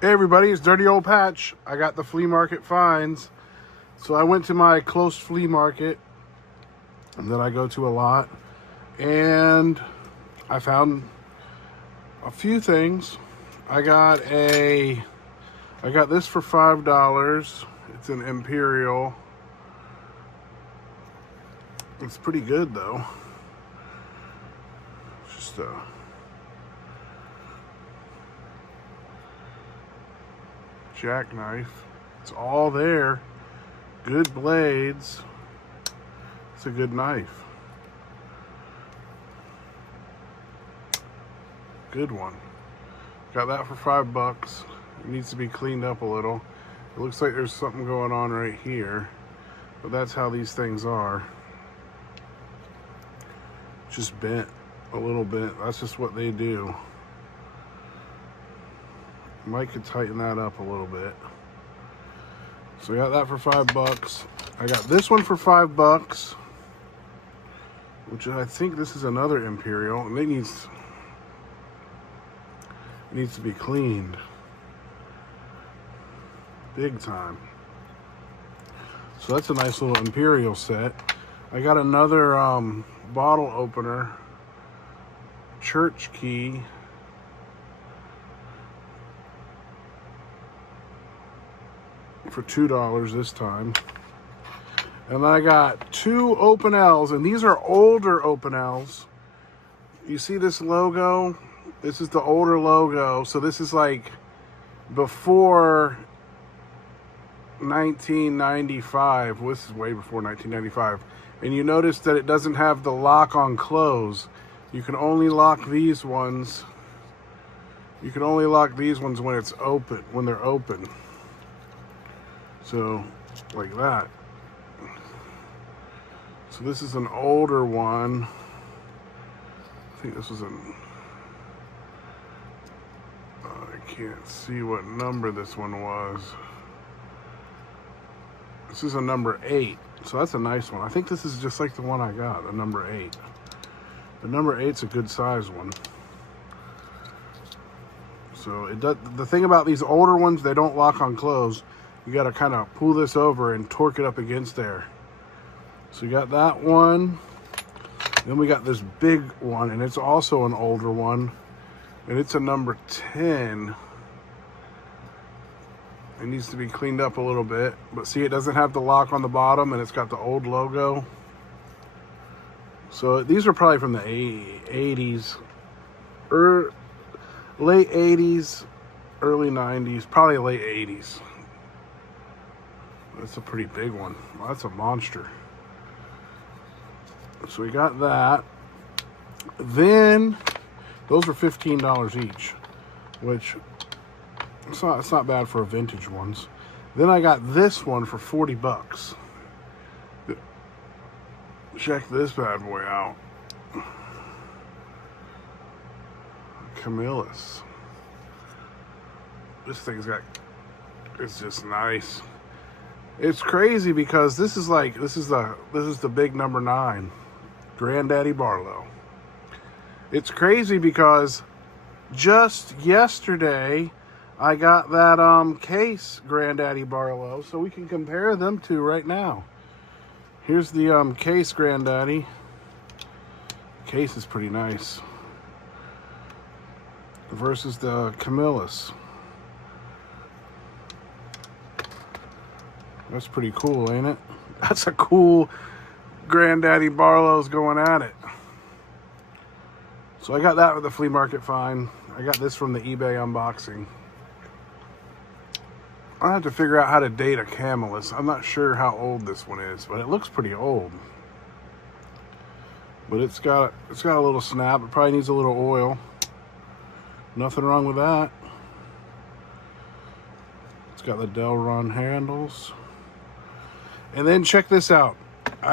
Hey everybody, it's Dirty Old Patch. I got the flea market finds. So I went to my close flea market that I go to a lot, and I found a few things. I got this for $5. It's an Imperial. It's pretty good though. It's just a jackknife. It's all there. Good blades. It's a good knife. Good one. Got that for $5. It needs to be cleaned up a little. It looks like there's something going on right here, but that's how these things are. Just bent a little bit. That's just what they do. Mike could tighten that up a little bit. So I got that for $5. I got this one for $5, which I think this is another Imperial, and it needs to be cleaned big time. So that's a nice little Imperial set. I got another bottle opener, church key. For $2 this time. And then I got two Opinels, and these are older Opinels. You see this logo? This is the older logo. So this is like before 1995. Well, this is way before 1995. And you notice that it doesn't have the lock on close. You can only lock these ones. You can only lock these ones when it's open, when they're open. So, like that. So this is an older one. I think this was I can't see what number this one was. This is a number 8. So that's a nice one. I think this is just like the one I got, a number 8. The number 8's a good size one. So it does, the thing about these older ones, they don't lock on close. You got to kind of pull this over and torque it up against there. So you got that one. Then we got this big one, and it's also an older one. And it's a number 10. It needs to be cleaned up a little bit. But see, it doesn't have the lock on the bottom, and it's got the old logo. So these are probably from the 80s. Late 80s, early 90s, probably late 80s. That's a pretty big one. Well, that's a monster. So we got that. Then those are $15 each, which it's not bad for a vintage ones. Then I got this one for $40. Check this bad boy out. Camillus. This thing's it's just nice. It's crazy because this is the big number 9, Granddaddy Barlow. It's crazy because just yesterday I got that case Granddaddy Barlow, so we can compare them two right now. Here's the case Granddaddy. The case is pretty nice. Versus the Camillus. That's pretty cool, ain't it? That's a cool Granddaddy Barlow's going at it. So I got that with the flea market find. I got this from the eBay unboxing. I have to figure out how to date a Camillus. I'm not sure how old this one is, but it looks pretty old. But it's got a little snap. It probably needs a little oil. Nothing wrong with that. It's got the Delron handles. And then check this out.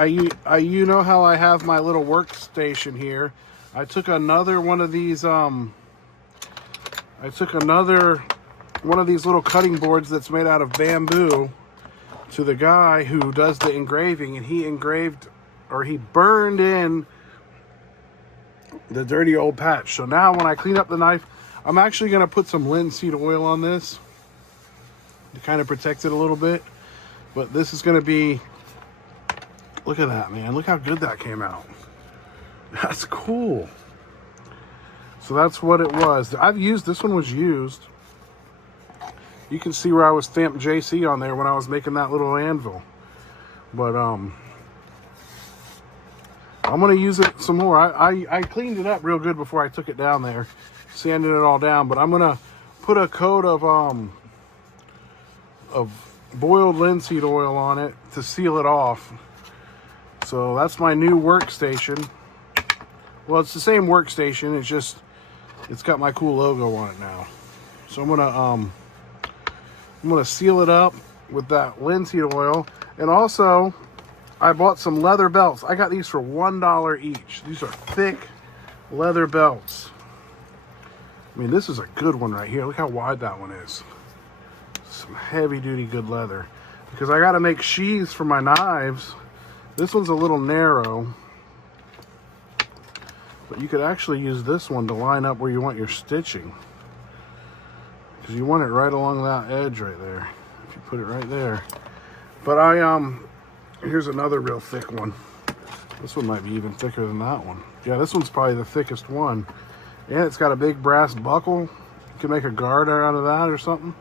You know how I have my little workstation here. I took another one of these one of these little cutting boards that's made out of bamboo to the guy who does the engraving, and he burned in the dirty old patch. So now when I clean up the knife, I'm actually going to put some linseed oil on this. to kind of protect it a little bit. But this is going to be, look at that, man. Look how good that came out. That's cool. So that's what it was. I've used, this one was used. You can see where I was stamped JC on there when I was making that little anvil. But I'm going to use it some more. I cleaned it up real good before I took it down there, sanded it all down. But I'm going to put a coat of boiled linseed oil on it to seal it off. So that's my new workstation. Well, it's the same workstation. It's just, it's got my cool logo on it now. So I'm gonna seal it up with that linseed oil. And also, I bought some leather belts. I got these for $1 each. These are thick leather belts. I mean, this is a good one right here. Look how wide that one is. Some heavy duty good leather. Because I gotta make sheaths for my knives. This one's a little narrow. But you could actually use this one to line up where you want your stitching. Because you want it right along that edge right there. If you put it right there. But here's another real thick one. This one might be even thicker than that one. Yeah, this one's probably the thickest one. And it's got a big brass buckle. You can make a guard out of that or something.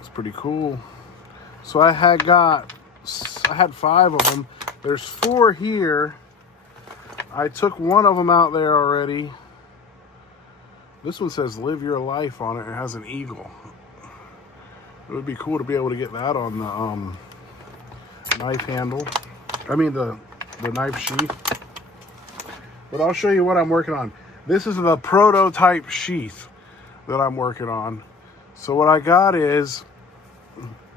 It's pretty cool. So I had 5 of them. There's 4 here. I took one of them out there already. This one says live your life on it. It has an eagle. It would be cool to be able to get that on the knife handle. I mean the knife sheath. But I'll show you what I'm working on. This is the prototype sheath that I'm working on. So what I got is,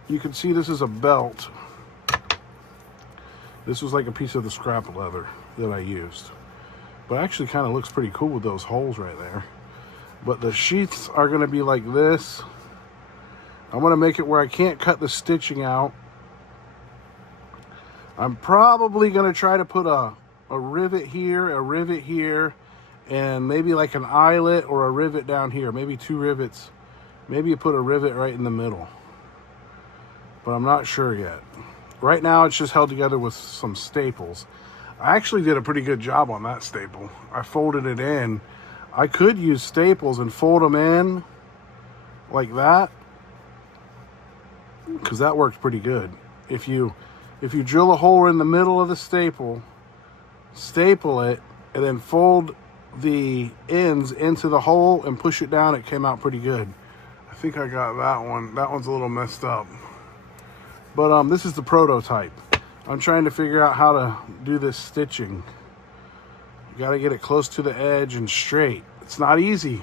you can see this is a belt. This was like a piece of the scrap leather that I used. But it actually kind of looks pretty cool with those holes right there. But the sheaths are going to be like this. I'm going to make it where I can't cut the stitching out. I'm probably going to try to put a rivet here, and maybe like an eyelet or a rivet down here. Maybe 2 rivets. Maybe you put a rivet right in the middle. But I'm not sure yet. Right now it's just held together with some staples. I actually did a pretty good job on that staple. I folded it in. I could use staples and fold them in like that, because that worked pretty good. If you drill a hole in the middle of the staple it, and then fold the ends into the hole and push it down, it came out pretty good. I think I got that one. That one's a little messed up. But this is the prototype. I'm trying to figure out how to do this stitching. You got to get it close to the edge and straight. It's not easy.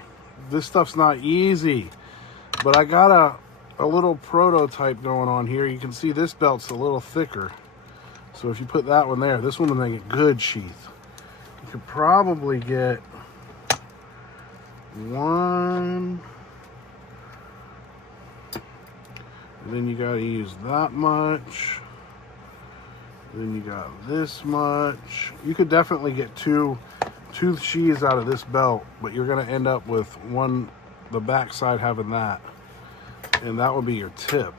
This stuff's not easy. But I got a little prototype going on here. You can see this belt's a little thicker. So if you put that one there, this one will make a good sheath. You could probably get 1. And then you got to use that much. Then you got this much. You could definitely get two sheaths out of this belt, but you're going to end up with the back side having that. And that would be your tip.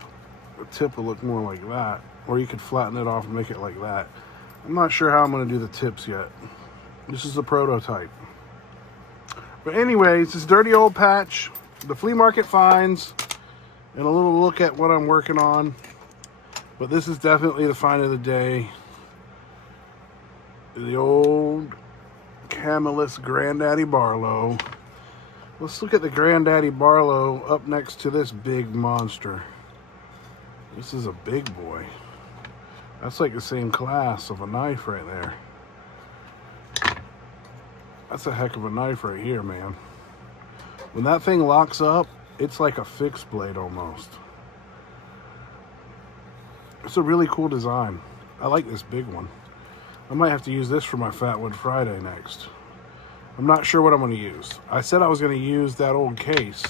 The tip will look more like that. Or you could flatten it off and make it like that. I'm not sure how I'm going to do the tips yet. This is the prototype. But anyways, this dirty old patch, the flea market finds, and a little look at what I'm working on. But this is definitely the find of the day. The old Camillus Granddaddy Barlow. Let's look at the Granddaddy Barlow up next to this big monster. This is a big boy. That's like the same class of a knife right there. That's a heck of a knife right here, man. When that thing locks up, it's like a fixed blade almost. It's a really cool design. I like this big one. I might have to use this for my Fatwood Friday next. I'm not sure what I'm going to use. I said I was going to use that old case.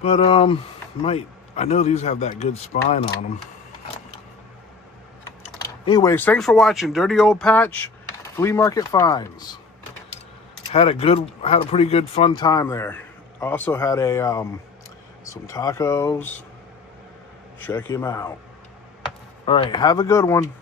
But, I know these have that good spine on them. Anyways, thanks for watching. Dirty Old Patch, Flea Market Finds. Had a pretty good fun time there. I also had a some tacos. Check him out. All right, have a good one.